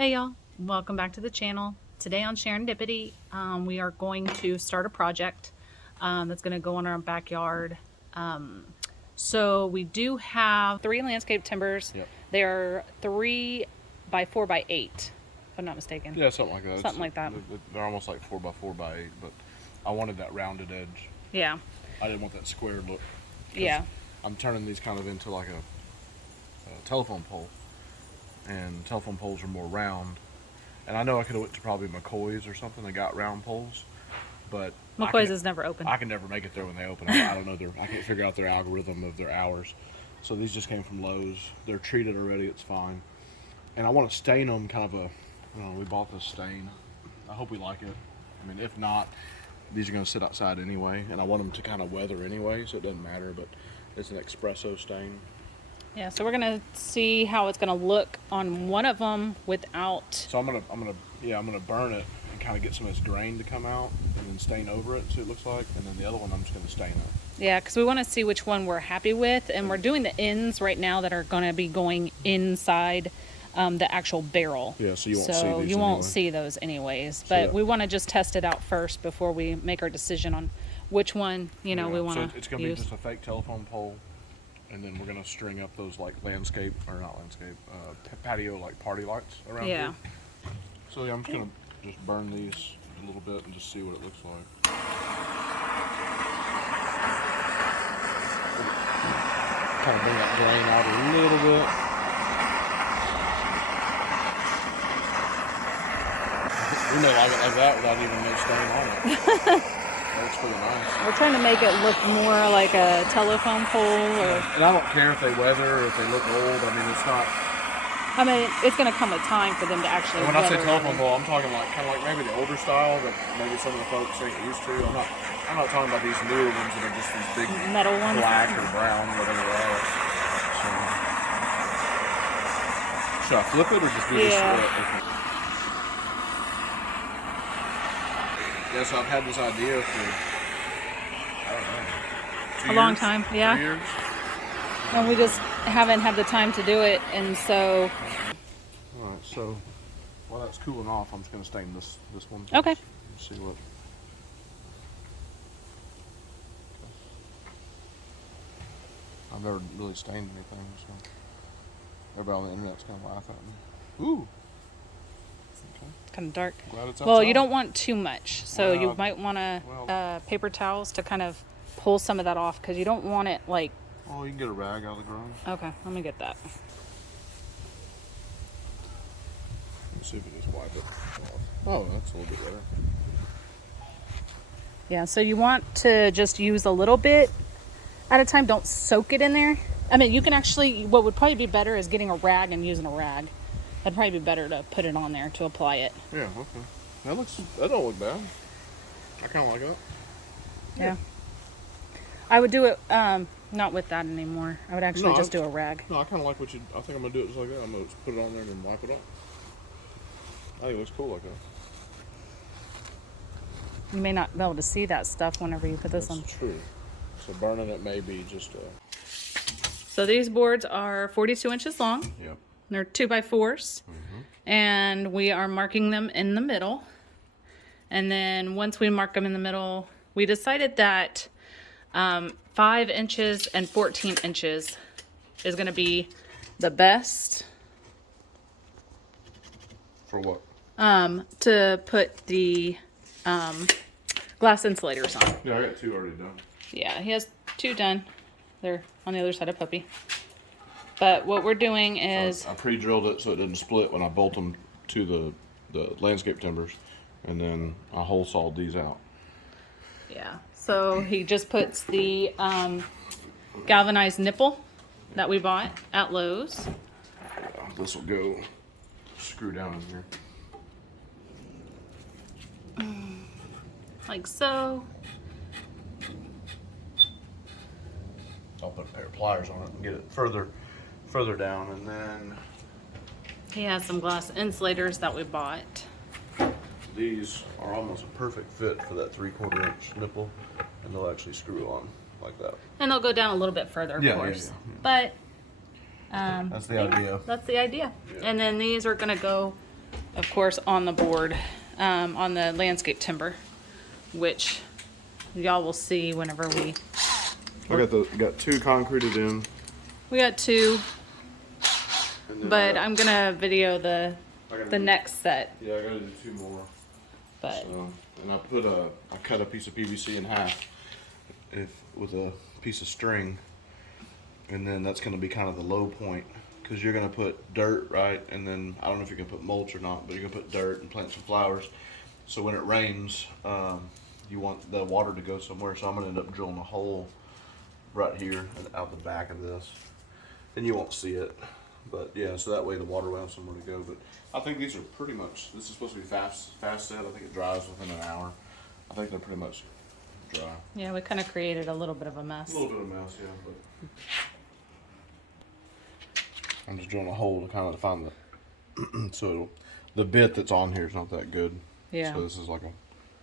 Hey y'all, welcome back to the channel. Today on Serendipity, we are going to start a project that's going to go in our backyard. So we do have 3 landscape timbers. Yep. They're 3 by 4 by 8, if I'm not mistaken. Yeah, something like that. Something like that. They're almost like 4 by 4 by 8, but I wanted that rounded edge. Yeah. I didn't want that squared look. Yeah. I'm turning these kind of into like a telephone pole, and telephone poles are more round. And I know I could have went to probably McCoy's or something. They got round poles, but McCoy's is never open. I can never make it there when they open. I don't know I can't figure out their algorithm of their hours. So these just came from Lowe's. They're treated already. It's fine. And I want to stain them kind of a. We bought this stain. I hope we like it. I mean, if not, these are going to sit outside anyway, and I want them to kind of weather anyway, so it doesn't matter. But it's an espresso stain. Yeah, so we're gonna see how it's gonna look on one of them without. So I'm gonna burn it and kind of get some of this grain to come out, and then stain over it, so it looks like, and then the other one I'm just gonna stain it. Yeah, because we want to see which one we're happy with, and we're doing the ends right now that are going to be going inside the actual barrel. Yeah, so you won't see these. So you won't see those anyways, but yeah. we want to just test it out first before we make our decision on which one we want to So it's gonna be just a fake telephone pole. And then we're gonna string up those like patio like party lights around here. So yeah, I'm just gonna just burn these a little bit and just see what it looks like. Kind of bring that grain out a little bit. We may like it like that without even no stain on it. That looks pretty nice. We're trying to make it look more like a telephone pole, or. And I don't care if they weather or if they look old. I mean, it's not. I mean, it's going to come a time for them to actually. When I say telephone pole, I'm talking like kind of like maybe the older style that maybe some of the folks ain't used to. I'm not talking about these newer ones that are just these big metal ones, black or brown, whatever they are. So, should I flip it or just do this? Yeah, so I've had this idea for, I don't know, a long time, yeah. 3 years. And we just haven't had the time to do it, and so. All right, so while that's cooling off, I'm just going to stain this one. Okay. See what. I've never really stained anything, so everybody on the internet's kind of laughing at me. Ooh. Okay. It's kind of dark. Glad it's well, outside. you don't want too much, so you might want well, paper towels to kind of pull some of that off, because you don't want it like. Oh, you can get a rag out of the ground. Okay, let me get that. Let's see if we just wipe it off. Oh, that's a little bit better. Yeah, so you want to just use a little bit at a time. Don't soak it in there. I mean, you can actually, what would probably be better is getting a rag and using a rag. That'd probably be better to put it on there to apply it. Yeah, okay. That don't look bad. I kind of like it. Yeah. I would do it, not with that anymore. I would actually just do a rag. No, I kind of like I think I'm going to do it just like that. I'm going to put it on there and then wipe it off. I think it looks cool like that. You may not be able to see that stuff whenever you put this on. That's true. So burning it may be just So these boards are 42 inches long. Yep. They're 2x4s. And we are marking them in the middle. And then once we mark them in the middle, we decided that 5 inches and 14 inches is going to be the best. For what? To put the glass insulators on. Yeah, I got 2 already done. Yeah, he has 2 done. They're on the other side of Puppy. But what we're doing is... I pre-drilled it so it didn't split when I bolt them to the landscape timbers. And then I hole sawed these out. Yeah, so he just puts the galvanized nipple that we bought at Lowe's. This will go screw down in here. Like so. I'll put a pair of pliers on it and get it further down, and then He has some glass insulators that we bought. these are almost a perfect fit for that 3/4 inch nipple, and they'll actually screw on like that. And they'll go down a little bit further, of course. Yeah. But That's the idea. that's the idea. Yeah. And then these are going to go of course, on the board, on the landscape timber, which y'all will see whenever I got 2 concreted in. we got 2, And then but I'm gonna video the do- next set. Yeah, I gotta do 2 more. But So, and I cut a piece of PVC in half with a piece of string, and then that's gonna be kind of the low point, because you're gonna put dirt, right? And then I don't know if you're gonna put mulch or not, but you're gonna put dirt and plant some flowers. So when it rains, you want the water to go somewhere. So I'm gonna end up drilling a hole right here and out the back of this, and you won't see it. But yeah, so that way the water will have somewhere to go. But I think these are pretty much, this is supposed to be fast set. I think it dries within an hour. I think they're pretty much dry. yeah, we kind of created a little bit of a mess. A little bit of mess, yeah, but I'm just drilling a hole to kind of find the so the bit that's on here is not that good. Yeah. So this is like a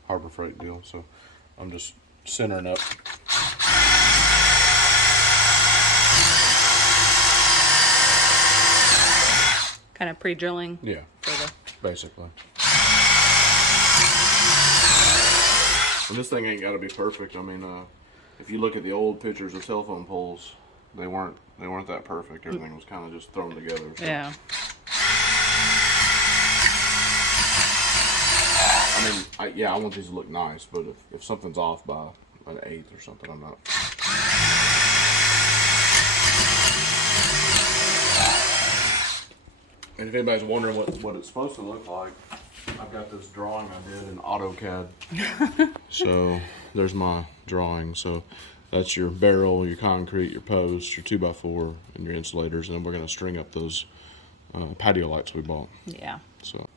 Harbor Freight deal. So I'm just centering up. Kind of pre-drilling. Yeah. For the Basically. And this thing ain't got to be perfect. I mean, if you look at the old pictures of telephone poles, they weren't that perfect. Everything was kind of just thrown together. So. Yeah. I mean, I want these to look nice, but if something's off by an eighth or something, I'm not. And if anybody's wondering what it's supposed to look like, I've got this drawing I did in AutoCAD. So there's my drawing. So that's your barrel, your concrete, your posts, your 2x4, and your insulators. And then we're going to string up those patio lights we bought. Yeah. So.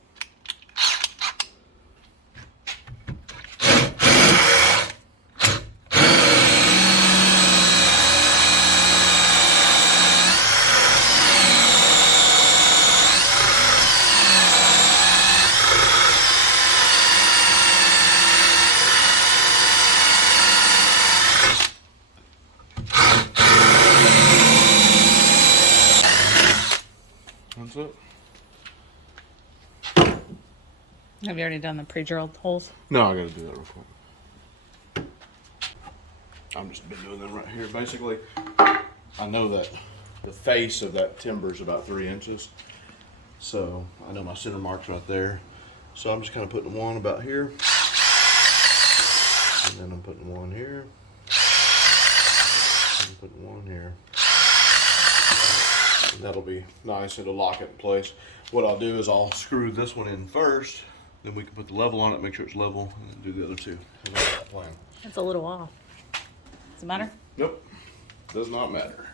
That's it. Have you already done the pre-drilled holes? No, I gotta do that real quick. I'm just been doing them right here. Basically, I know that the face of that timber is about 3 inches. So I know my center mark's right there. So I'm just kind of putting one about here. And then I'm putting one here. And I'm putting one here. And that'll be nice. It'll lock it in place. What I'll do is I'll screw this one in first. Then we can put the level on it, make sure it's level, and then do the other 2. So that's that plan. It's a little off. Does it matter? Nope. Does not matter.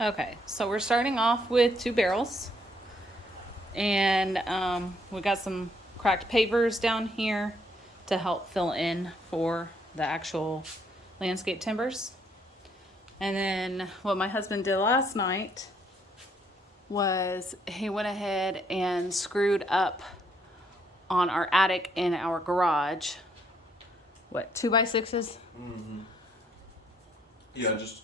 Okay, so we're starting off with 2 barrels. And we got some cracked pavers down here to help fill in for the actual landscape timbers. And then what my husband did last night was he went ahead and screwed up on our attic in our garage. What, 2x6s? Mm-hmm. Yeah, just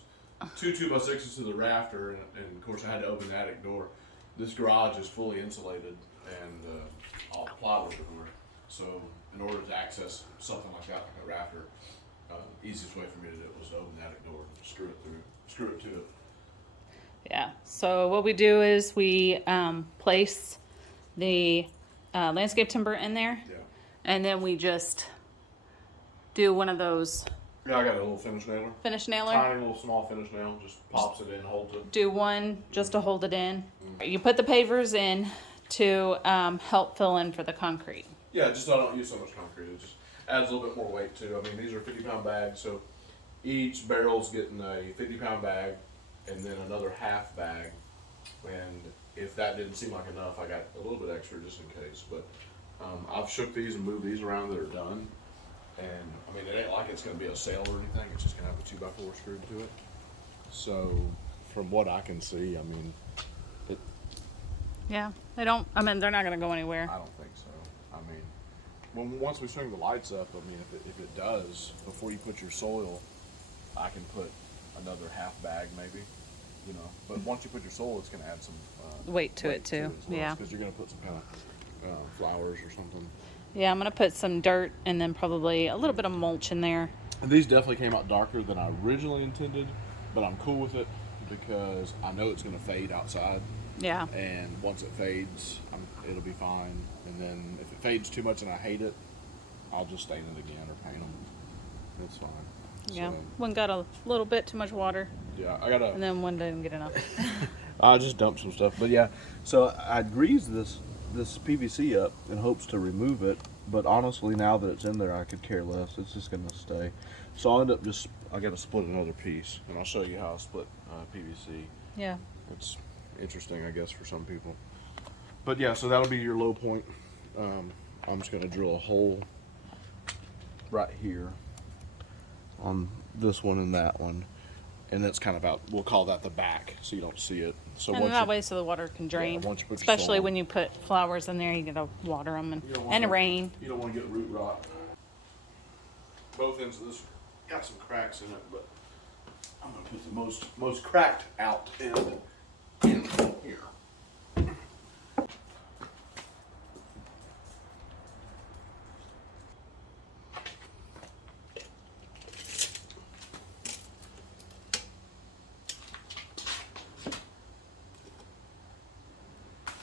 2 2x6s to the rafter, and of course I had to open the attic door. This garage is fully insulated and all plywood everywhere. So in order to access something like that, like a rafter, easiest way for me to do it was to open the attic door, screw it to it. Yeah, so what we do is we place the landscape timber in there, Yeah. and then we just do one of those Yeah, I got a little finish nailer. finish nailer. Tiny little small finish nail, just pops it in, holds it. Do one just to hold it in. You put the pavers in to help fill in for the concrete. Yeah, just so I don't use so much concrete. It just adds a little bit more weight too. I mean, these are 50-pound bags, so each barrel's getting a 50-pound bag and then another half bag. And if that didn't seem like enough, I got a little bit extra just in case. But I've shook these and moved these around that are done. And I mean, it ain't like it's going to be a sail or anything. It's just going to have a 2x4 screwed to it. So from what I can see, I mean, Yeah, they're not going to go anywhere. I don't think so. I mean, once we swing the lights up, I mean, if it does, before you put your soil, I can put another half bag maybe, you know. But once you put your soil, it's going to add some Weight to it too. Yeah. Because you're going to put some kind of flowers or something. Yeah, I'm gonna put some dirt and then probably a little bit of mulch in there. And these definitely came out darker than I originally intended, but I'm cool with it because I know it's going to fade outside. Yeah. And once it fades, it'll be fine. And then if it fades too much and I hate it, I'll just stain it again or paint them. It's fine. Yeah. So, One got a little bit too much water, yeah, I gotta. and then one didn't get enough. I just dumped some stuff, but yeah. So I greased this PVC up in hopes to remove it, but honestly, now that it's in there, I could care less. It's just gonna stay. So I'll end up I gotta split another piece, and I'll show you how I split PVC. Yeah. It's interesting, I guess, for some people. But yeah, so that'll be your low point. I'm just gonna drill a hole right here on this one and that one, and that's kind of out. We'll call that the back, so you don't see it. So And that way, so the water can drain. once you put your Especially soil when you put flowers in there, you gotta water them You don't and want rain. You don't want to get root rot. Both ends of this got some cracks in it, but I'm gonna put the most cracked out end in here.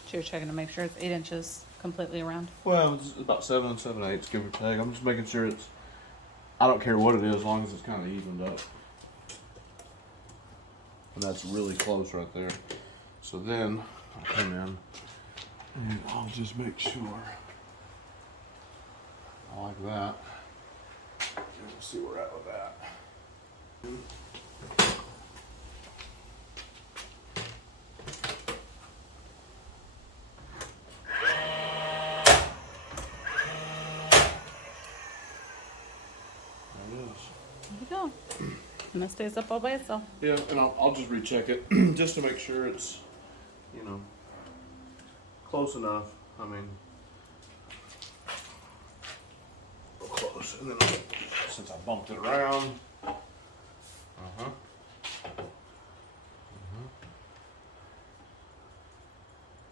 So you're checking to make sure it's 8 inches completely around. Well, it's about 7 and 7/8, give or take. I'm just making sure it's. I don't care what it is, as long as it's kind of evened up. And that's really close right there. So then I'll come in and I'll just make sure. I like that. And we'll see where we're at with that. There you go. And it stays up all by itself. Yeah, and I'll just recheck it just to make sure it's, close enough. I mean, real close. And then since I bumped it around,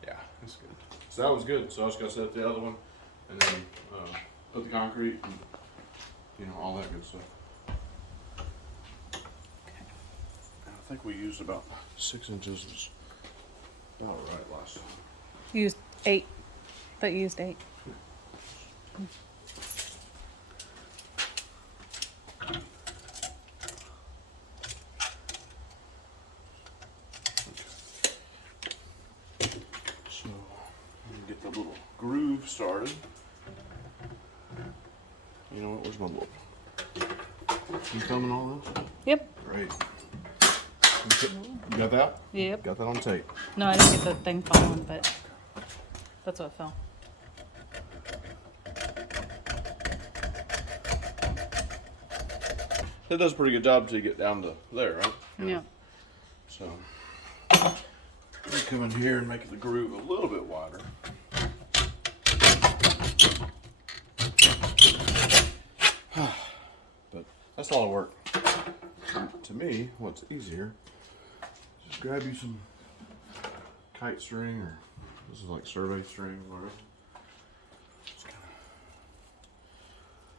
yeah, that's good. So that was good. So I just got to set up the other one, and then put the concrete, and all that good stuff. I think we used about 6 inches. Was about right last time. You used 8. Thought you used 8. So, get the little groove started. You know what? Where's my little? You filming all this? Yep. Great. You got that? Yep. Got that on tape. No, I didn't get the thing falling, but that's what fell. It does a pretty good job until you get down to there, right? Yeah. So, we come in here and make the groove a little bit wider. But that's a lot of work. To me, what's easier, just grab you some kite string, or this is like survey string, or whatever. Just kind of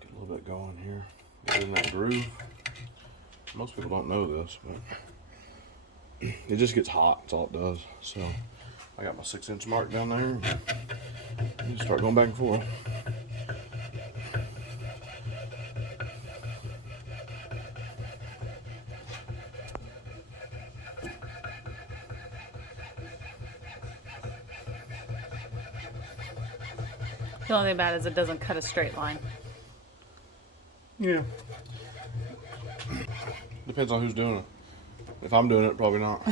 get a little bit going here. Get in that groove. Most people don't know this, but it just gets hot. That's all it does. So I got my 6-inch mark down there. And just start going back and forth. The only thing bad is it doesn't cut a straight line. Yeah. Depends on who's doing it. If I'm doing it, probably not.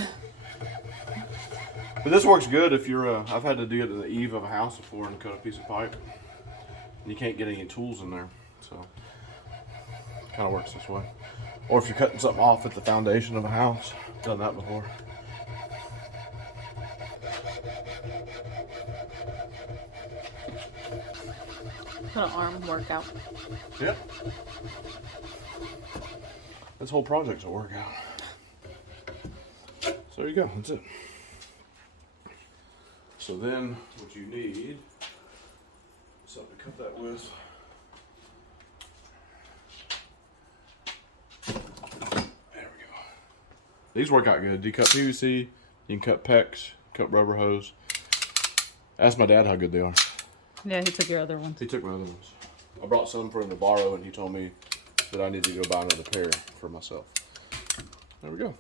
But this works good if you're, I've had to do it at the eave of a house before and cut a piece of pipe. And you can't get any tools in there. So, it kind of works this way. Or if you're cutting something off at the foundation of a house. Done that before. Little arm workout. Yep. This whole project's a workout. So there you go, that's it. So then what you need is something to cut that with. There we go. These work out good. You cut PVC, you can cut PEX, cut rubber hose. Ask my dad how good they are. Yeah, he took your other ones. He took my other ones. I brought some for him to borrow, and he told me that I need to go buy another pair for myself. There we go.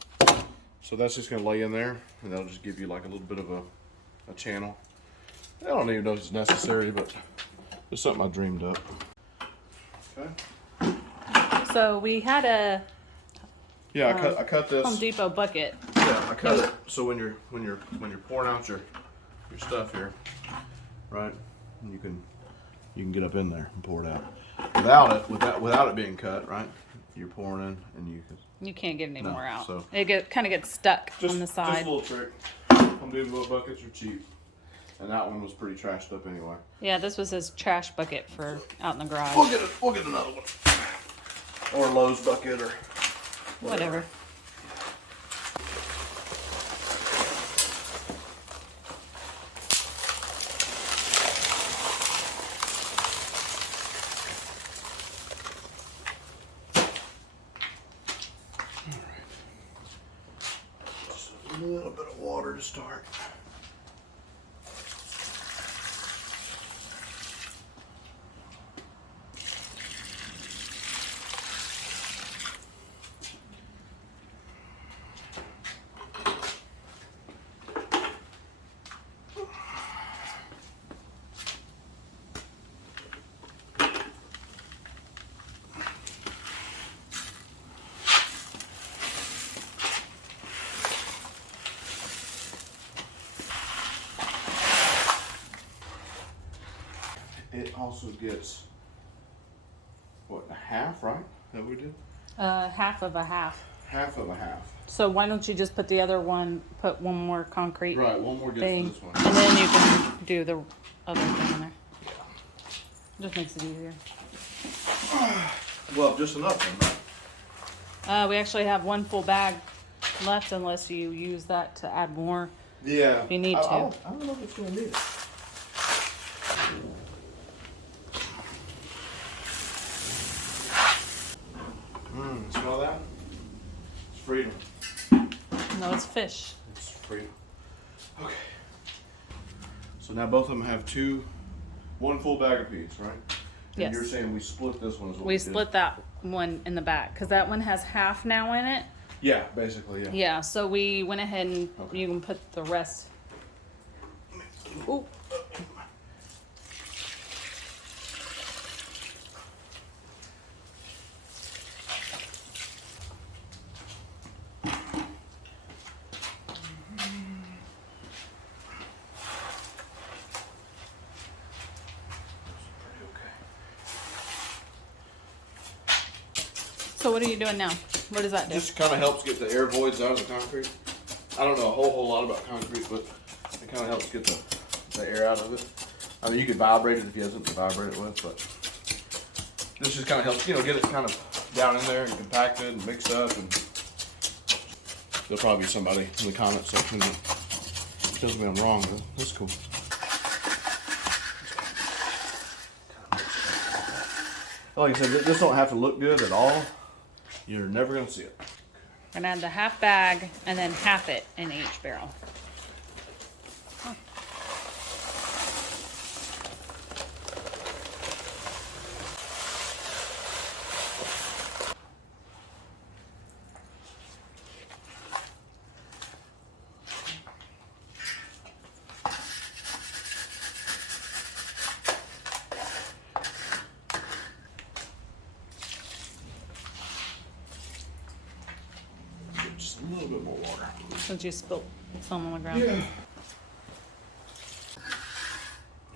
So that's just going to lay in there, and that'll just give you like a little bit of a channel. I don't even know if it's necessary, but it's something I dreamed up. Okay. So we had a Yeah, I cut this. Home Depot bucket. Yeah, I cut it. So when you're pouring out your stuff here, right? You can get up in there and pour it out. Without it being cut, right? You're pouring in, and you can't get any more out. So It kind of gets stuck on the side. Just a little trick. Home Depot buckets are cheap, and that one was pretty trashed up anyway. Yeah, this was his trash bucket for out in the garage. We'll get another one, or a Lowe's bucket, or whatever. A little bit of water to start. It also gets, what, a half, right? That we did? Half of a half. Half of a half. So why don't you just put the other one, put one more concrete Right, one more gets thing, this one. and then you can do the other thing in there. Just makes it easier. Well, just enough then, right? We actually have one full bag left unless you use that to add more. Yeah. If you need to. I don't know if it's going to need it. Smell that? It's freedom. No, it's fish. It's freedom. Okay. So now both of them have one full bag apiece, right? And Yes. you're saying we split this one as well? We split that one in the back because that one has half now in it. Yeah, basically, yeah. Yeah, so we went ahead and Okay. you can put the rest. Ooh. So what are you doing now? What does that do? Just kind of helps get the air voids out of the concrete. I don't know a whole lot about concrete, but it kind of helps get the air out of it. I mean, you could vibrate it if you have something to vibrate it with, but this just kind of helps, get it kind of down in there and compacted and mixed up. And there'll probably be somebody in the comment section that tells me I'm wrong, but that's cool. Like I said, this don't have to look good at all. You're never going to see it. We're gonna add the half bag and then half it in each barrel. Just a little bit more water. Since you spilled some on the ground. Yeah,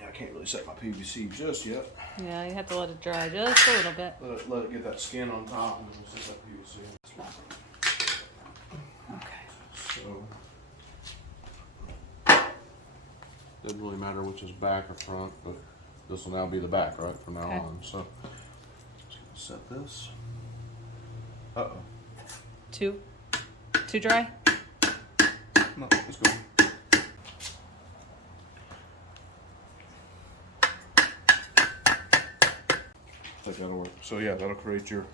I can't really set my PVC just yet. Yeah, you have to let it dry just a little bit. Let it get that skin on top, and then we'll set that PVC. Okay. So, doesn't really matter which is back or front, but this will now be the back, right, from now Okay. on. So, just gonna set this. Uh-oh. Too dry? No, let's go. I think that'll work. So yeah, that'll create your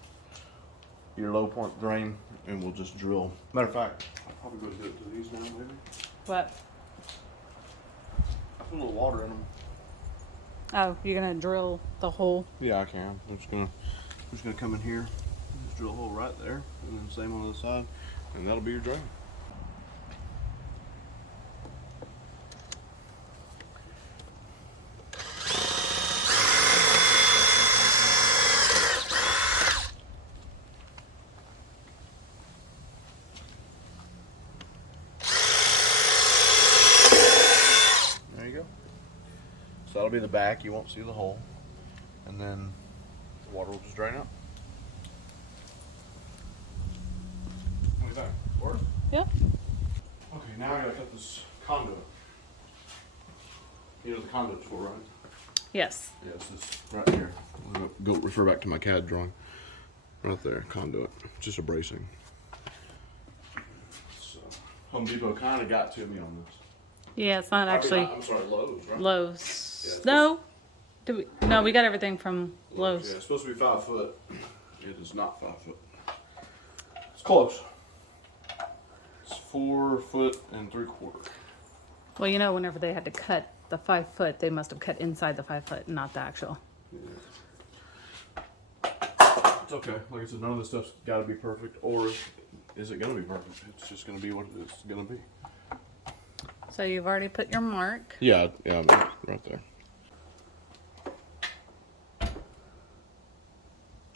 low point drain, and we'll just drill. Matter of fact, I'll probably go do it to these now, maybe. What? I put a little water in them. Oh, you're gonna drill the hole? Yeah, I can. I'm just gonna come in here, just drill a hole right there, and then same on the other side, and that'll be your drain. So that'll be the back, you won't see the hole. And then the water will just drain out. Look at that. Work? Yep. Okay, now I gotta cut this conduit. You know what the conduit's for, right? Yes. Yeah, it's this right here. I'm gonna go refer back to my CAD drawing. Right there, conduit. Just a bracing. So, Home Depot kind of got to me on this. Yeah, it's not actually I'm sorry, Lowe's, right? Lowe's. Yeah, No. No, we got everything from Lowe's. Yeah, it's supposed to be 5 foot. It is not 5 foot. It's close. It's 4 foot and 3/4. Well, you know, whenever they had to cut the 5 foot, they must have cut inside the 5 foot, not the actual. Yeah. It's okay. Like I said, none of this stuff's got to be perfect, or is it going to be perfect? It's just going to be what it's going to be. So you've already put your mark. Yeah, right there.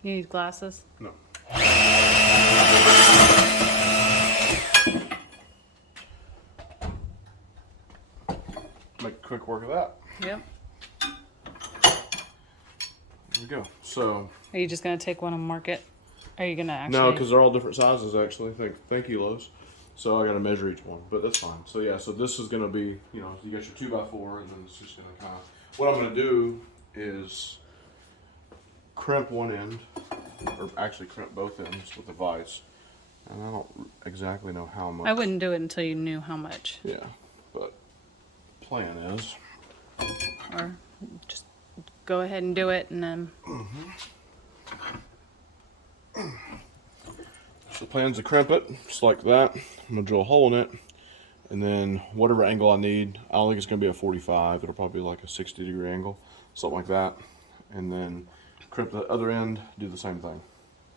You need glasses? No. Make quick work of that. Yep. There we go. So. Are you just gonna take one and mark it? Are you gonna actually? No, because they're all different sizes actually. Thank you, Lowe's. So I got to measure each one, but that's fine. So yeah, so this is gonna be, you know, you got your 2x4, and then it's just gonna kind of. What I'm gonna do is crimp one end, or actually crimp both ends with a vise, and I don't exactly know how much. I wouldn't do it until you knew how much. Yeah, but plan is. Or just go ahead and do it, and then. So the plan's to crimp it, just like that. I'm gonna drill a hole in it, and then whatever angle I need, I don't think it's gonna be a 45, it'll probably be like a 60-degree angle, something like that. And then crimp the other end, do the same thing.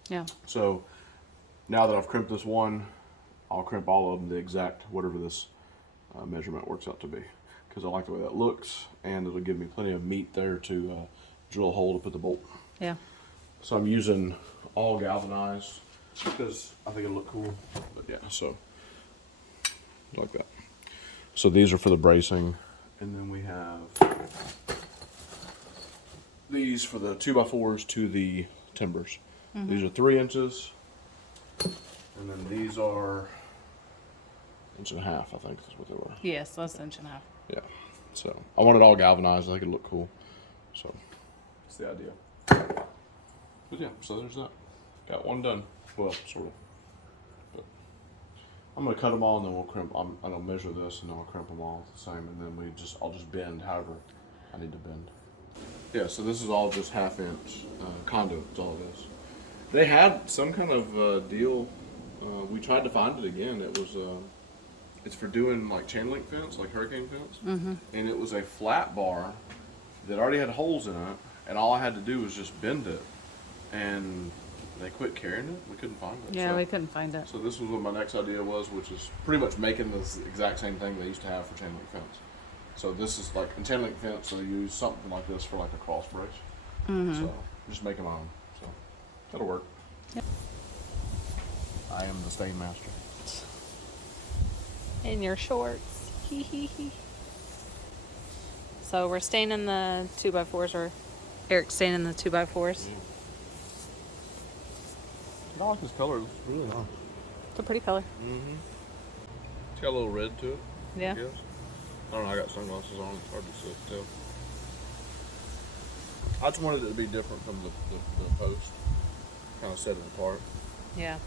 Yeah. So now that I've crimped this one, I'll crimp all of them the exact, whatever this measurement works out to be. Because I like the way that looks, and it'll give me plenty of meat there to drill a hole to put the bolt. Yeah. So I'm using all galvanized, because I think it'll look cool. But yeah, so like that. So these are for the bracing, and then we have these for the 2x4s to the timbers. These are 3 inches, and then these are 1.5 inches, I think is what they were. Yes, less than 1.5 inches. Yeah. So I want it all galvanized. I think it'll look cool. So that's the idea. But yeah, so there's that. Got one done. Well, sort of. But I'm gonna cut them all, and then we'll crimp. I'm gonna measure this, and then we'll crimp them all the same, and then I'll just bend however I need to bend. Yeah. So this is all just 1/2 inch conduit. That's all it is. They had some kind of deal. We tried to find it again. It was it's for doing like chain link fence, like hurricane fence, and it was a flat bar that already had holes in it, and all I had to do was just bend it, and they quit carrying it. We couldn't find it. Yeah, so, we couldn't find it. So this was what my next idea was, which is pretty much making this exact same thing they used to have for chain link fence. So this is like in chain link fence, they use something like this for like a cross brace. So just making my own. So that'll work. Yep. I am the stain master. In your shorts. Hee hee hee. So we're staining the 2x4s, or Eric's staining the 2x4s. I like this color. It's really nice. It's a pretty color. It's got a little red to it. Yeah. I guess. I don't know. I got sunglasses on. It's hard to tell. I just wanted it to be different from the post. Kind of set it apart. Yeah.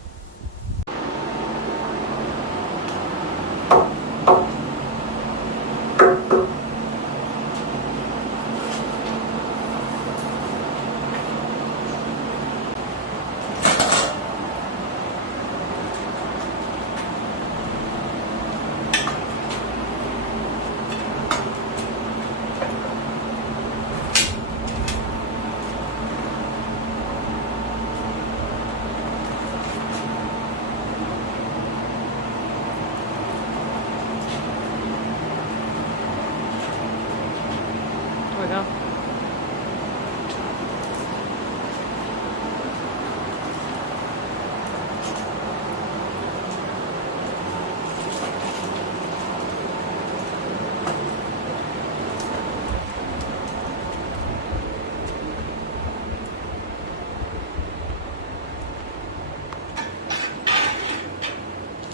we go.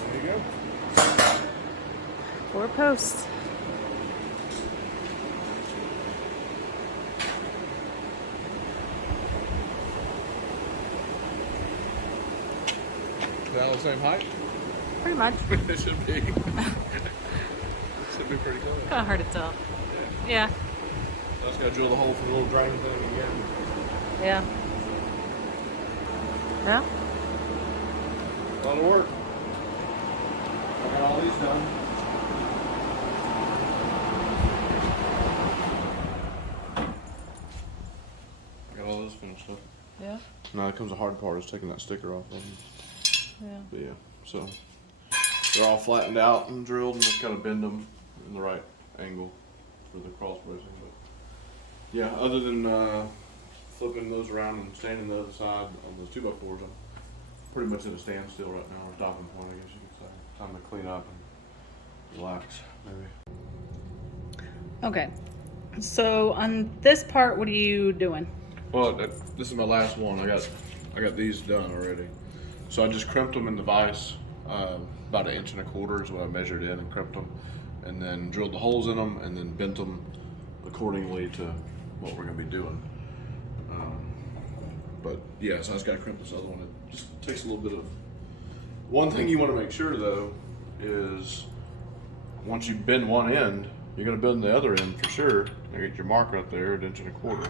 There you go. 4 posts. Is that all the same height? Pretty much. It should be. Should be pretty close. Kind of hard to tell. Yeah. I just gotta drill the hole for the little drain thing again. Yeah. Yeah. A lot of work. I got all these done. I got all those finished up. Yeah. Now it comes the hard part is taking that sticker off of them. Yeah. But yeah, so they're all flattened out and drilled, and just gotta bend them in the right angle for the cross bracing. But yeah, other than flipping those around and standing the other side on those 2x4s, I'm pretty much at a standstill right now, or stopping point, I guess you could say. Time to clean up and relax, maybe. Okay. So on this part, what are you doing? Well, this is my last one. I got these done already. So I just crimped them in the vise, about 1.25 inches is what I measured in and crimped them, and then drilled the holes in them, and then bent them accordingly to what we're gonna be doing. But yeah, so I just gotta crimp this other one. It just takes a little bit of. One thing you want to make sure though is once you bend one end, you're gonna bend the other end for sure. You get your mark right there, 1.25 inches.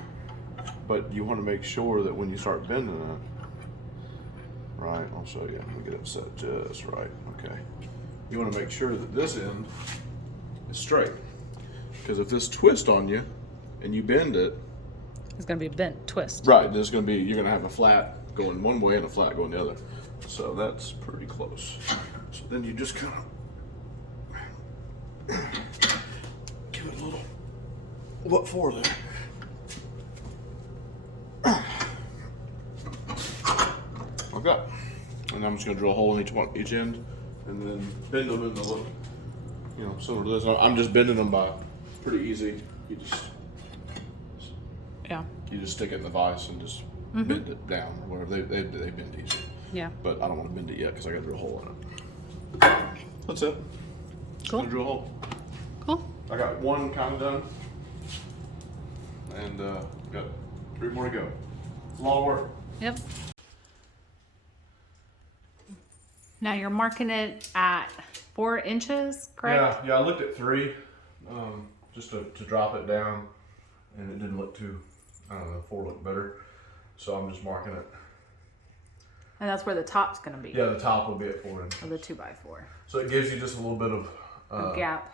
But you want to make sure that when you start bending it, right, I'll show you. Let me get it set just right. Okay. You want to make sure that this end is straight. Because if this twists on you and you bend it, It's going to be a bent twist. right, there's going to be, you're going to have a flat going one way and a flat going the other. So that's pretty close. So then you just kind of give it a little what for there. Okay. And I'm just going to drill a hole in each end and then bend them in the look, similar to this. I'm just bending them by pretty easy. Yeah. You just stick it in the vise and just bend it down, where they bend easy. Yeah. But I don't want to bend it yet because I got to drill a hole in it. That's it. Just Cool. gonna drill a hole. Cool. I got one kind of done, and got 3 more to go. It's a lot of work. Yep. Now you're marking it at 4 inches, correct? Yeah. I looked at 3, just to drop it down, and it didn't look too. I don't know. 4 looked better, so I'm just marking it. And that's where the top's going to be. Yeah, the top will be at 4 inches. Of the 2x4. So it gives you just a little bit of A gap.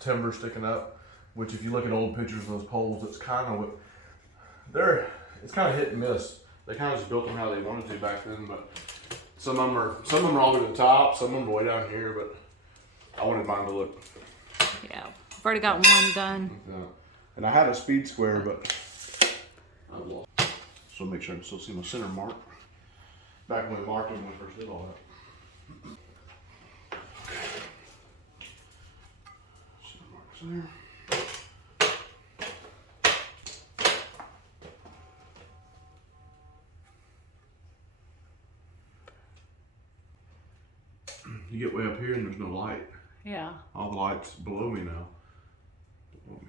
timber sticking up, which if you look at old pictures of those poles, it's kind of it's kind of hit and miss. They kind of just built them how they wanted to back then, but some of them are all the way to the top, some of them are way down here, but I wanted mine to look. Yeah. I've already got one done. And I had a speed square, but I lost. So make sure I can still see my center mark. Back when we marked them when we first did all that. Center marks there. You get way up here and there's no light. Yeah. All the lights below me now. Below me.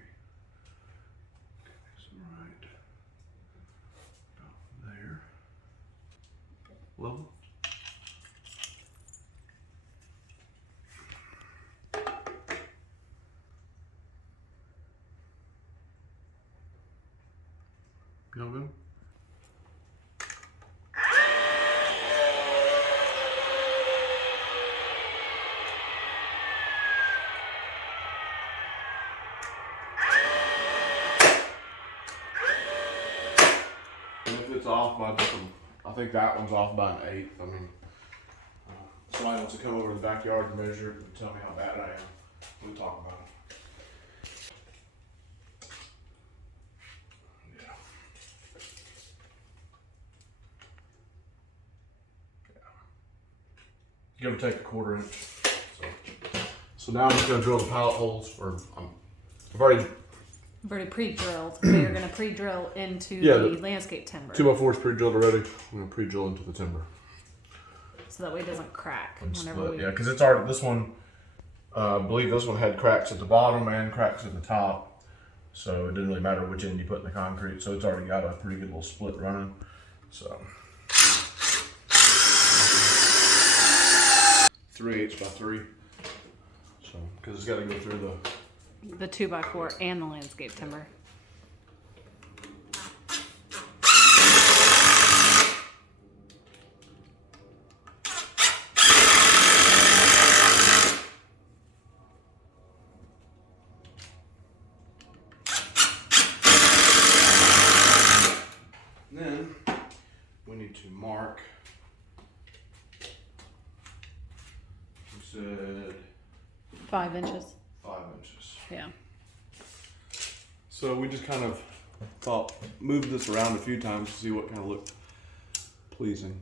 Okay, so right about there. Level. You know good? It's off by just I think that one's off by 1/8. I mean, somebody wants to come over to the backyard and measure it and tell me how bad I am. We'll talk about it. give or take a 1/4 inch. So now I'm just gonna drill the pilot holes, I've already pre-drilled. They are going to pre-drill into the landscape timber. 2x4 is pre-drilled already. I'm gonna pre-drill into the timber. So that way it doesn't crack. Yeah, because it's already, this one, I believe this one had cracks at the bottom and cracks at the top. So it didn't really matter which end you put in the concrete. So it's already got a pretty good little split running. So 3/8 by 3. So, because it's got to go through the 2x4 and the landscape timber. Then we need to mark. You said 5 inches. 5 inches. Yeah. So we just kind of moved this around a few times to see what kind of looked pleasing.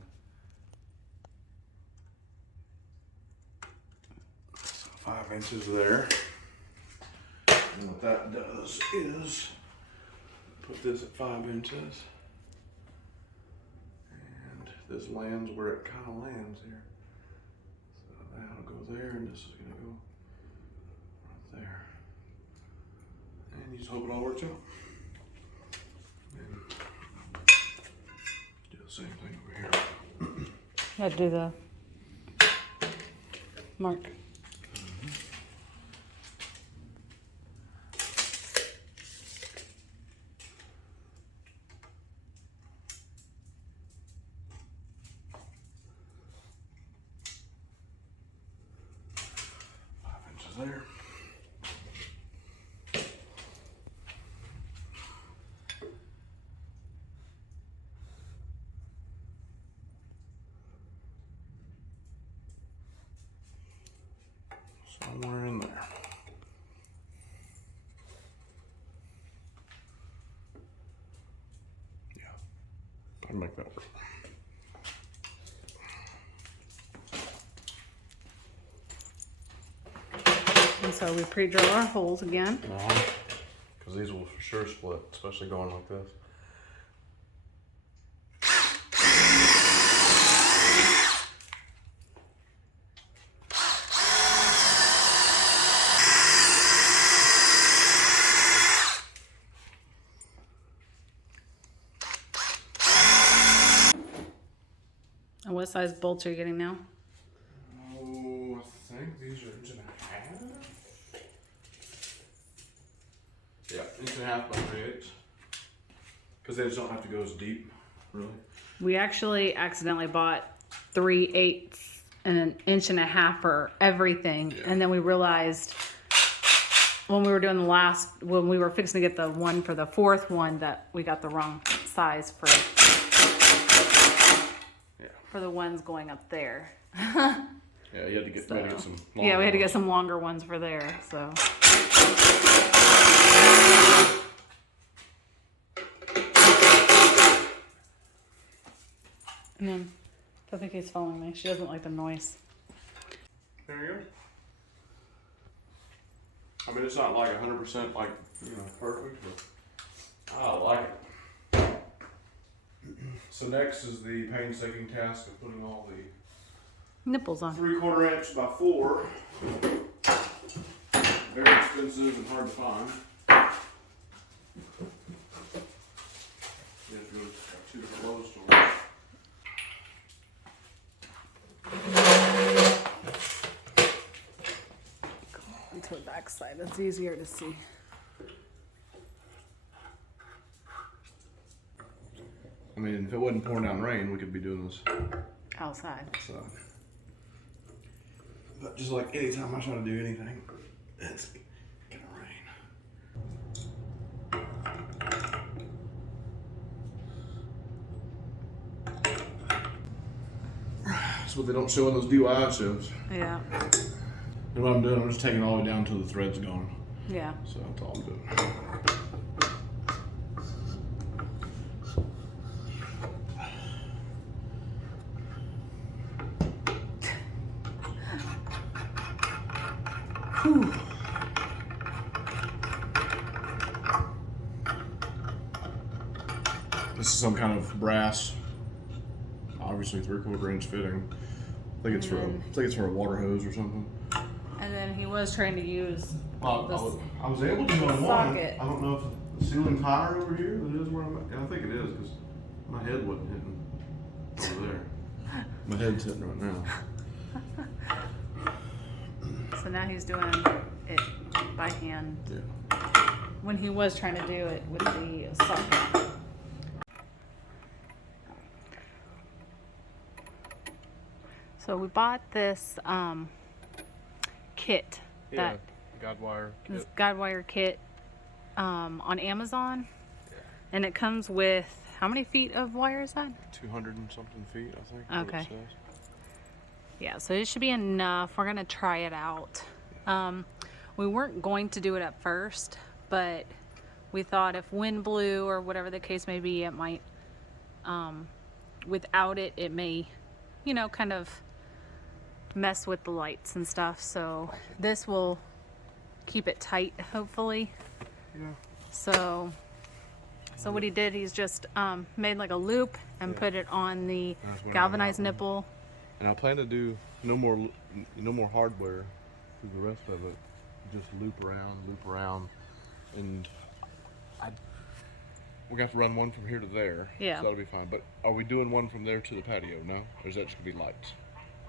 So 5 inches there. And what that does is put this at 5 inches. And this lands where it kind of lands here. So that'll go there, and this is going to go right there. And you just hope it all works out. And do the same thing over here. Had to do the mark. There. Somewhere in there. Yeah, I can make that work. And so we pre-drill our holes again. Because these will for sure split, especially going like this. And what size bolts are you getting now? Oh, I think these are 1.5 inches. Yeah, 1.5 by 3/8. Because they just don't have to go as deep, really. We actually accidentally bought 3/8 and 1.5 inches for everything. Yeah. And then we realized when we were doing when we were fixing to get the one for the 4th one, that we got the wrong size for the ones going up there. Yeah, you had to get, we had to get some longer we had to get some longer ones for there, so. And then, I think he's following me. She doesn't like the noise. There you go. I mean, it's not like 100% like, perfect, but I like it. So next is the painstaking task of putting all the nipples on. 3/4 inch by 4. Very expensive and hard to find. You have to go to 2 different Lowe's stores. To the back side, it's easier to see. I mean, if it wasn't pouring down rain, we could be doing this outside. So, but just like anytime I try to do anything, it's gonna rain. That's what they don't show in those DIY shows. Yeah. And what I'm doing, I'm just taking it all the way down until the thread's gone. Yeah. So that's all I'm doing. This is some kind of brass, obviously 3/4 inch fitting. I think it's for a water hose or something. And then he was trying to use I was able to on one. socket. I don't know if the ceiling's higher over here. That is where I'm at. Yeah, I think it is because my head wasn't hitting over there. My head's hitting right now. So now he's doing it by hand. Yeah. When he was trying to do it with the socket. So we bought this kit, Yeah, Guidewire Kit. this Guidewire Kit on Amazon, and it comes with how many feet of wire is that? 200 and something feet, I think. Okay. Yeah, so it should be enough. We're gonna try it out. We weren't going to do it at first, but we thought if wind blew or whatever the case may be, it might, without it, it may, you know, kind of mess with the lights and stuff. So this will keep it tight, hopefully. Yeah. So what he did, he's just made like a loop and put it on the galvanized nipple. And I plan to do no more hardware through the rest of it. Just loop around, and we're gonna have to run one from here to there. Yeah. So that'll be fine. But are we doing one from there to the patio? No, or is that just gonna be lights?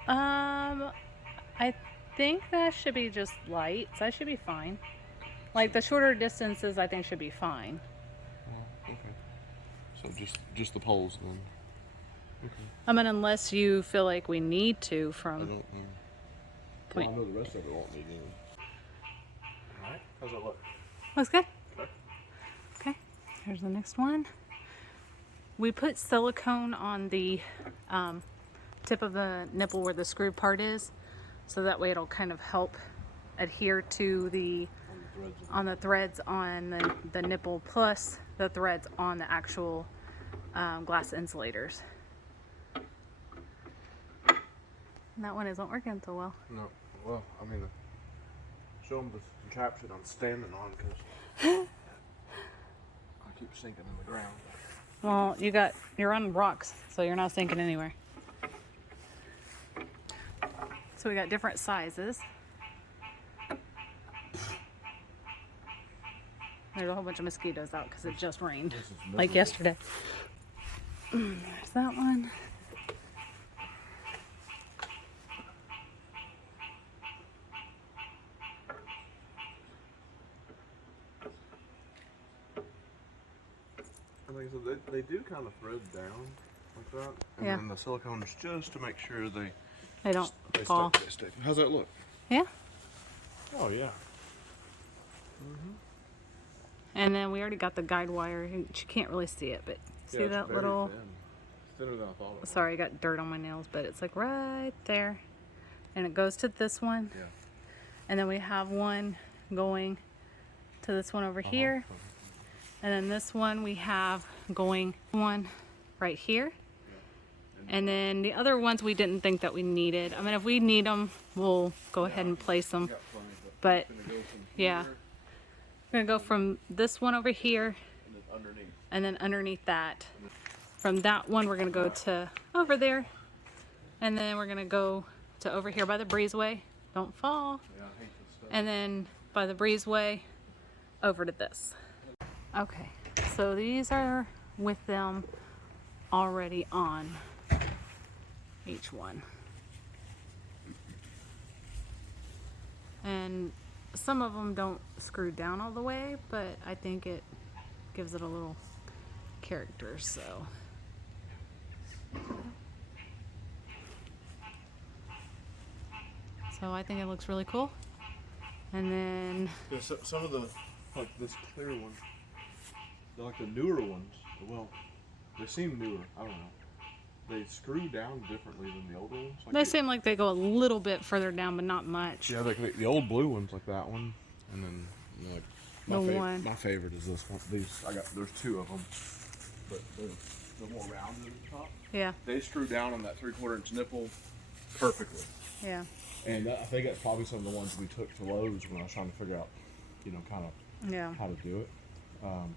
I think that should be just lights. That should be fine. Like the shorter distances, I think should be fine. Oh, okay. So just the poles then. Okay. I mean, unless you feel like we need to I from don't know. Well, I know the rest of it won't need any. All right. How's that look? Looks good. Okay. Okay, here's the next one. We put silicone on the tip of the nipple where the screw part is, so that way it'll kind of help adhere to the threads on the nipple, plus the threads on the actual glass insulators. And that one isn't working so well. No. Well, I mean, show them the contraption I'm standing on because I keep sinking in the ground. Well, you're on rocks, so you're not sinking anywhere. So we got different sizes. There's a whole bunch of mosquitoes out because it just rained, like yesterday. There's that one. Like I said, they do kind of thread down like that, and Yeah. then the silicone is just to make sure they Don't they fall. stay. How's that look? Yeah. Oh yeah. And then we already got the guide wire. You can't really see it, but see It's that very little. thin. It's thinner than I thought it was. Sorry, I got dirt on my nails, but it's like right there, and it goes to this one. Yeah. And then we have one going to this one over here. And then this one we have going one right here. And then the other ones we didn't think that we needed. I mean, if we need them, we'll go ahead and place them. Got plenty, But it's gonna go from yeah, here we're gonna go from this one over here and then underneath. and then underneath that. From that one, we're gonna go to over there. And then we're gonna go to over here by the breezeway. Don't fall. Yeah, I hate this stuff. And then by the breezeway over to this. Okay, so these are with them already on each one. And some of them don't screw down all the way, but I think it gives it a little character, so. So I think it looks really cool. And then Yeah, so, some of the, like this clear one, they're like the newer ones. Well, they seem newer. I don't know. They screw down differently than the older ones. Like they seem like they go a little bit further down, but not much. Yeah, like the old blue ones, like that one, and then like my favorite is this one. There's two of them, but they're more rounded at the top. Yeah, They screw down on that 3/4 inch nipple perfectly. yeah, And I think that's probably some of the ones we took to Lowe's when I was trying to figure out, kind of yeah. how to do it.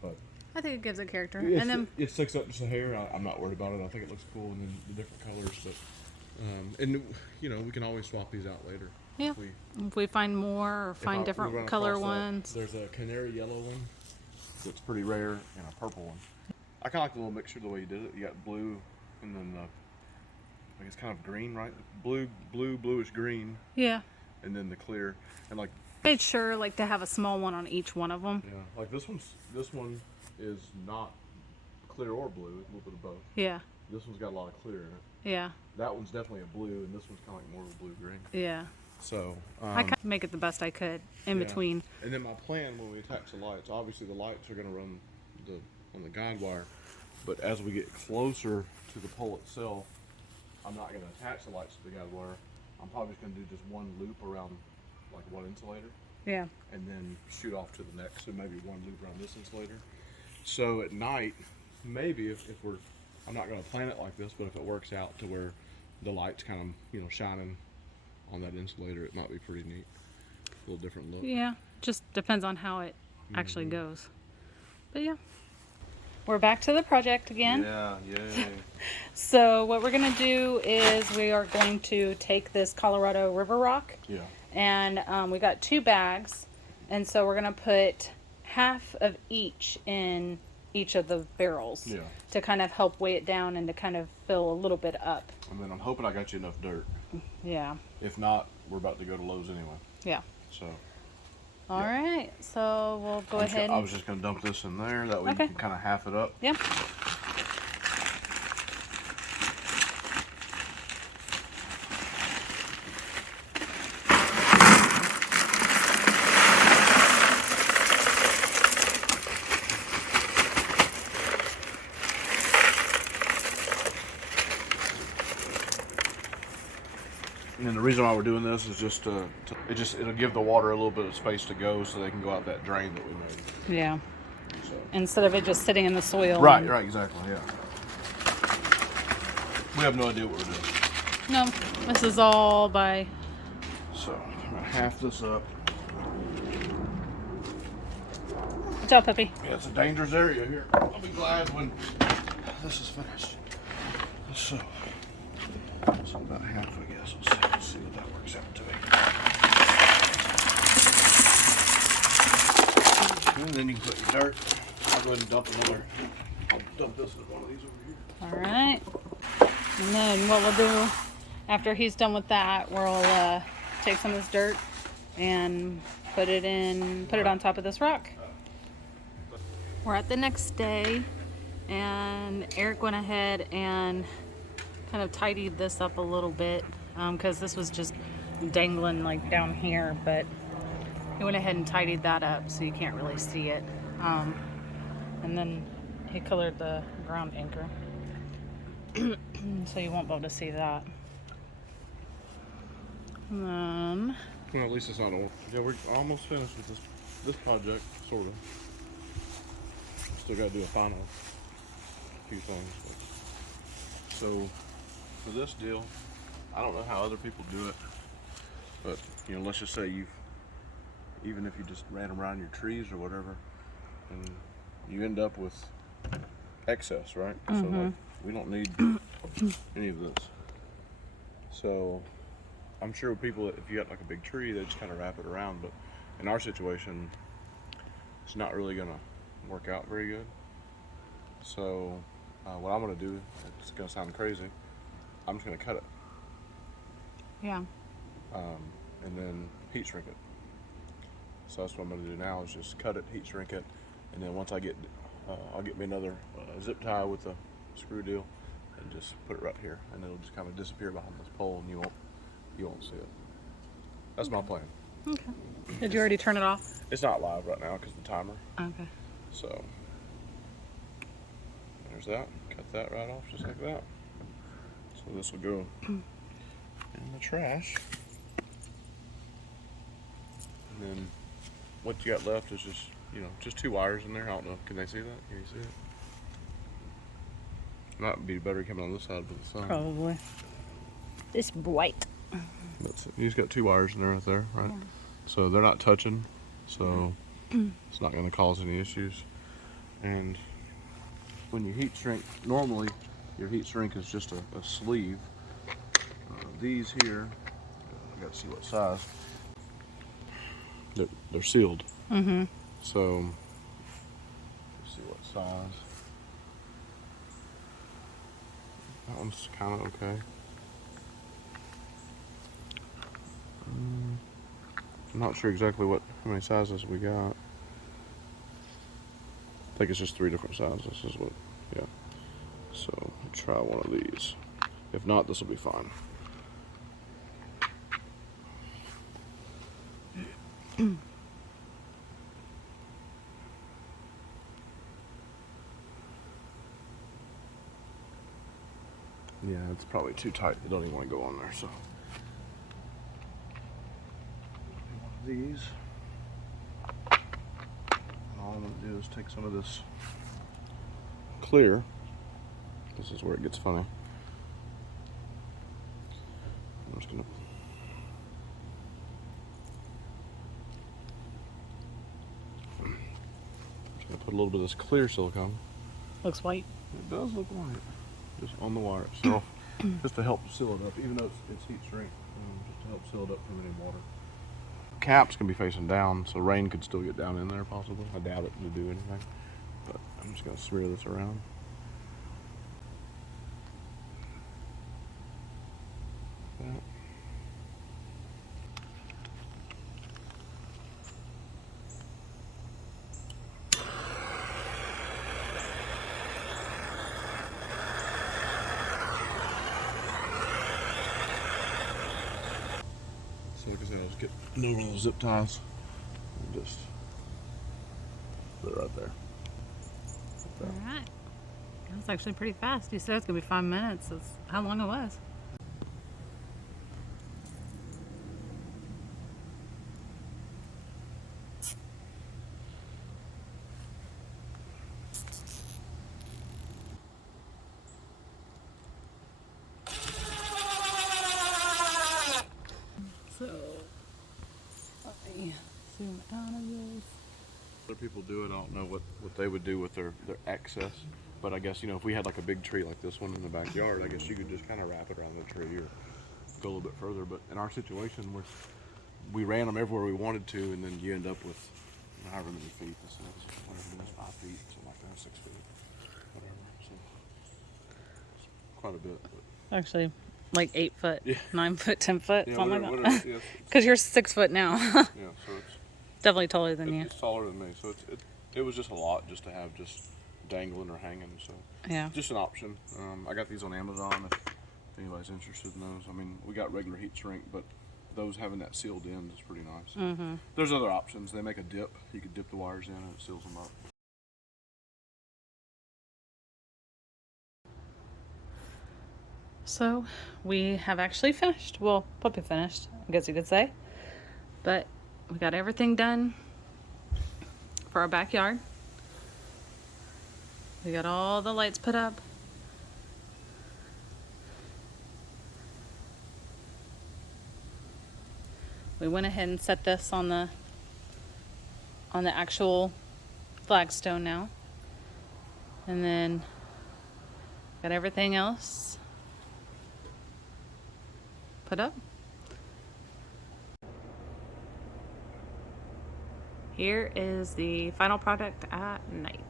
But I think it gives it character. It's, And then it sticks up just a hair. I'm not worried about it. I think it looks cool, and then the different colors. But and you know, we can always swap these out later. yeah, if we find more or If find we different run color across ones. there's a canary yellow one that's pretty rare, and a purple one. I kind of like the little mixture the way you did it. You got blue, and then I guess kind of green, right? Bluish green, Yeah, and then the clear, and like made sure like to have a small one on each one of them. yeah, like this one is not clear or blue, a little bit of both. Yeah, This one's got a lot of clear in it. yeah, That one's definitely a blue, and this one's kind of like more of a blue green. yeah. So I kind of make it the best I could in yeah. between. And then my plan when we attach the lights, obviously the lights are going to run on the guide wire, but as we get closer to the pole itself, I'm not going to attach the lights to the guide wire. I'm probably just going to do just one loop around like one insulator, Yeah, and then shoot off to the next. So maybe one loop around this insulator. So at night, maybe if we're, I'm not going to plan it like this, but if it works out to where the light's kind of, you know, shining on that insulator, it might be pretty neat. A little different look. yeah. Just depends on how it actually goes. But yeah, we're back to the project again. Yeah, yay. So what we're gonna do is we are going to take this Colorado River Rock, Yeah. and we got 2 bags, and so we're gonna put half of each in each of the barrels Yeah. to kind of help weigh it down and to kind of fill a little bit up. And then I'm hoping I got you enough dirt. Yeah, If not, we're about to go to Lowe's anyway. yeah. So All right, so we'll go ahead. I was just going to dump this in there. That way Okay. you can kind of half it up. Yeah. And then the reason why we're doing this is just it'll give the water a little bit of space to go so they can go out that drain that we made. Yeah. So. Instead of it just sitting in the soil. Right, exactly, yeah. We have no idea what we're doing. No, this is all by. So I'm going to half this up. Good job, puppy. Yeah, it's a dangerous area here. I'll be glad when this is finished. So about half, I guess. Let's see what that works out to be. And then you can put your dirt. I'll go ahead and dump another. I'll dump this in one of these over here. All right. And then what we'll do after he's done with that, we'll take some of this dirt and put it on top of this rock. We're at the next day, and Eric went ahead and kind of tidied this up a little bit because this was just dangling like down here, but he went ahead and tidied that up so you can't really see it. And then he colored the ground anchor so you won't be able to see that. And then, Well, at least it's not all. Yeah, we're almost finished with this project, sort of. Still got to do a final few things. But. So for this deal, I don't know how other people do it, but you know, let's just say even if you just ran them around your trees or whatever, and you end up with excess, right? So like, we don't need any of this. So I'm sure people, if you got like a big tree, they just kind of wrap it around. But in our situation, it's not really gonna work out very good. So what I'm gonna do, it's gonna sound crazy, I'm just gonna cut it. yeah. And then heat shrink it. So that's what I'm gonna do now, is just cut it, heat shrink it, and then once I get, I'll get me another zip tie with a screw deal, and just put it right here, and it'll just kind of disappear behind this pole, and you won't see it. That's my plan. Okay. Did you already turn it off? It's not live right now because of the timer. Okay. So there's that. Cut that right off just like that. So this will go in the trash. And then what you got left is just, just 2 wires in there. I don't know. Can they see that? Can you see it? Might be better coming on this side with the sun. Probably. It's bright. You just got 2 wires in there right there, right? Yeah. So they're not touching. So it's not going to cause any issues. And when you heat shrink, normally your heat shrink is just a sleeve. These here, I gotta see what size. They're sealed. Mm-hmm. So, let's see what size. That one's kind of okay. I'm not sure exactly how many sizes we got. I think it's just 3 different sizes. This is what, yeah. So, try one of these. If not, this will be fine. Yeah, it's probably too tight. You don't even want to go on there, so. One of these. And all I'm going to do is take some of this clear. This is where it gets funny. I'm just going to put a little bit of this clear silicone. Looks white. It does look white. Just on the wire itself, just to help seal it up, even though it's heat shrink, just to help seal it up from any water. Caps can be facing down, so rain could still get down in there possibly. I doubt it to do anything, but I'm just going to smear this around. That. So like I said, I'll just get another one of those zip ties and just put it right there. All right. That's actually pretty fast. You said it's going to be 5 minutes. That's how long it was. So, let me zoom out of this. Other people do it. I don't know what they would do with their excess, but I guess, you know, if we had like a big tree like this one in the backyard, I guess you could just kind of wrap it around the tree or go a little bit further. But in our situation, we ran them everywhere we wanted to, and then you end up with however many feet. This is whatever it is, 5 feet, something like that, 6 feet, whatever. So it's quite a bit. But Actually, like 8 foot, Yeah. 9 foot, 10 foot, yeah, something whatever, like that. yes, Because you're 6 foot now. yeah. So it's. Definitely taller than you. It's taller than me, so it was just a lot just to have just dangling or hanging. So Yeah. just an option. I got these on Amazon if anybody's interested in those. I mean, we got regular heat shrink, but those having that sealed end is pretty nice. Mm-hmm. There's other options. They make a dip. You could dip the wires in and it seals them up. So we have actually finished. Well, puppy finished, I guess you could say. But we got everything done for our backyard. We got all the lights put up. We went ahead and set this on the actual flagstone now. And then got everything else put up. Here is the final product at night.